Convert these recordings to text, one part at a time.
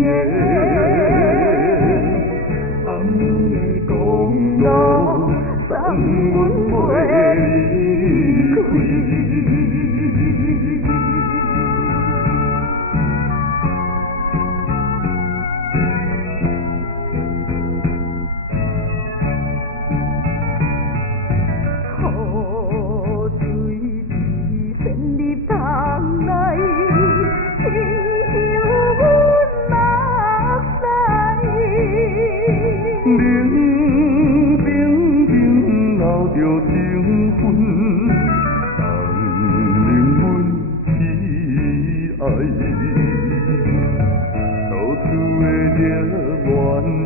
夜，暗的公路送阮袂离开。冷冰冰留着情分，当令阮痴爱。付出的热恋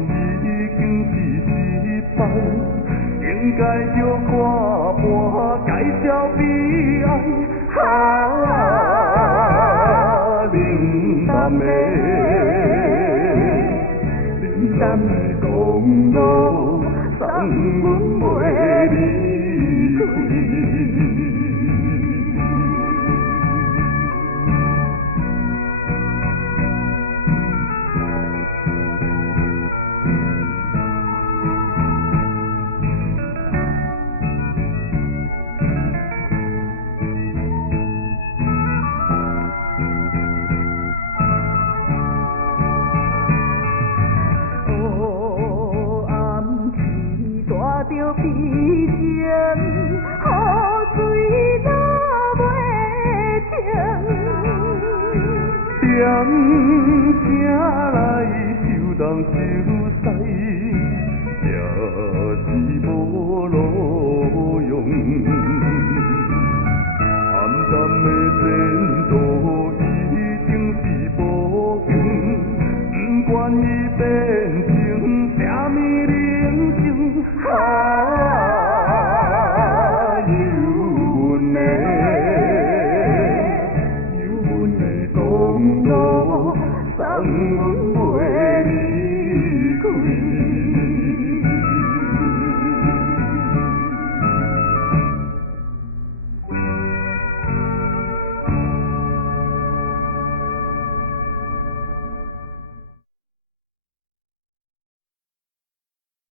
已经是失败，应该着看破介绍悲哀。冷淡的。冷淡的公路，送阮袂离开。着悲情，雨水落袂停。点声来就人收西，也是无路用。暗淡的前途已经是无用，不愿意变。